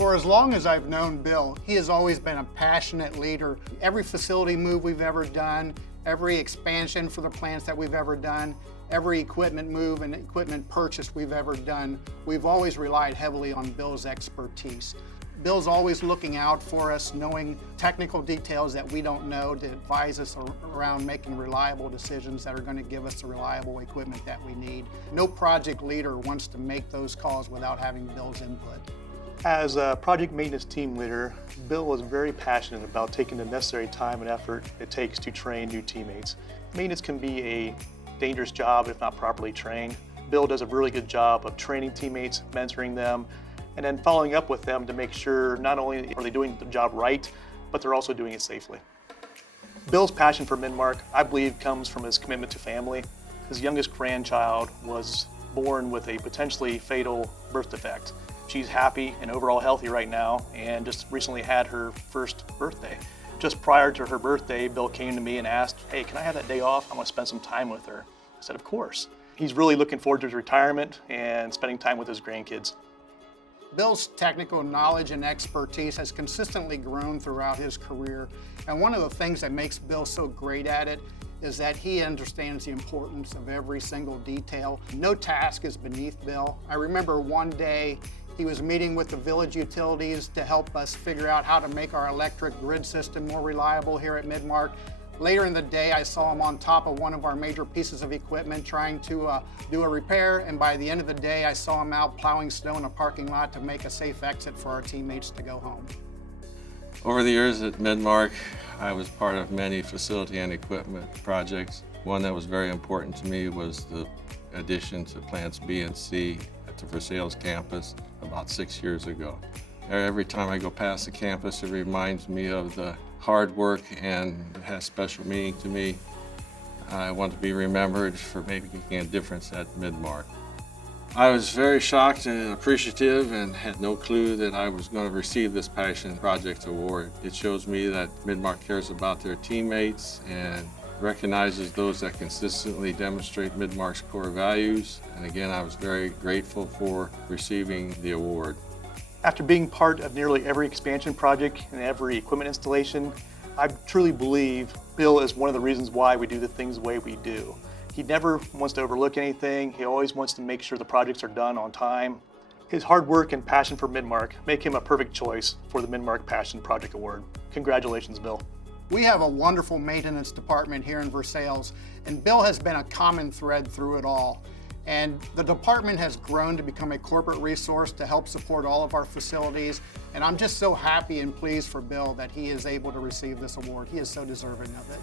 For as long as I've known Bill, he has always been a passionate leader. Every facility move we've ever done, every expansion for the plants that we've ever done, every equipment move and equipment purchase we've ever done, we've always relied heavily on Bill's expertise. Bill's always looking out for us, knowing technical details that we don't know to advise us around making reliable decisions that are going to give us the reliable equipment that we need. No project leader wants to make those calls without having Bill's input. As a project maintenance team leader, Bill was very passionate about taking the necessary time and effort it takes to train new teammates. Maintenance can be a dangerous job if not properly trained. Bill does a really good job of training teammates, mentoring them, and then following up with them to make sure not only are they doing the job right, but they're also doing it safely. Bill's passion for Midmark, I believe, comes from his commitment to family. His youngest grandchild was born with a potentially fatal birth defect. She's happy and overall healthy right now and just recently had her first birthday. Just prior to her birthday, Bill came to me and asked, "Hey, can I have that day off? I want to spend some time with her." I said, "Of course." He's really looking forward to his retirement and spending time with his grandkids. Bill's technical knowledge and expertise has consistently grown throughout his career, and one of the things that makes Bill so great at it is that he understands the importance of every single detail. No task is beneath Bill. I remember one day he was meeting with the village utilities to help us figure out how to make our electric grid system more reliable here at Midmark. Later in the day, I saw him on top of one of our major pieces of equipment trying to do a repair, and by the end of the day, I saw him out plowing snow in a parking lot to make a safe exit for our teammates to go home. Over the years at Midmark, I was part of many facility and equipment projects. One that was very important to me was the addition to plants B and C at the Versailles campus about 6 years ago. Every time I go past the campus, it reminds me of the hard work, and it has special meaning to me. I want to be remembered for making a difference at Midmark. I was very shocked and appreciative and had no clue that I was going to receive this Passion Project Award. It shows me that Midmark cares about their teammates and recognizes those that consistently demonstrate Midmark's core values. And again, I was very grateful for receiving the award. After being part of nearly every expansion project and every equipment installation, I truly believe Bill is one of the reasons why we do the things the way we do. He never wants to overlook anything. He always wants to make sure the projects are done on time. His hard work and passion for Midmark make him a perfect choice for the Midmark Passion Project Award. Congratulations, Bill. We have a wonderful maintenance department here in Versailles, and Bill has been a common thread through it all. And the department has grown to become a corporate resource to help support all of our facilities. And I'm just so happy and pleased for Bill that he is able to receive this award. He is so deserving of it.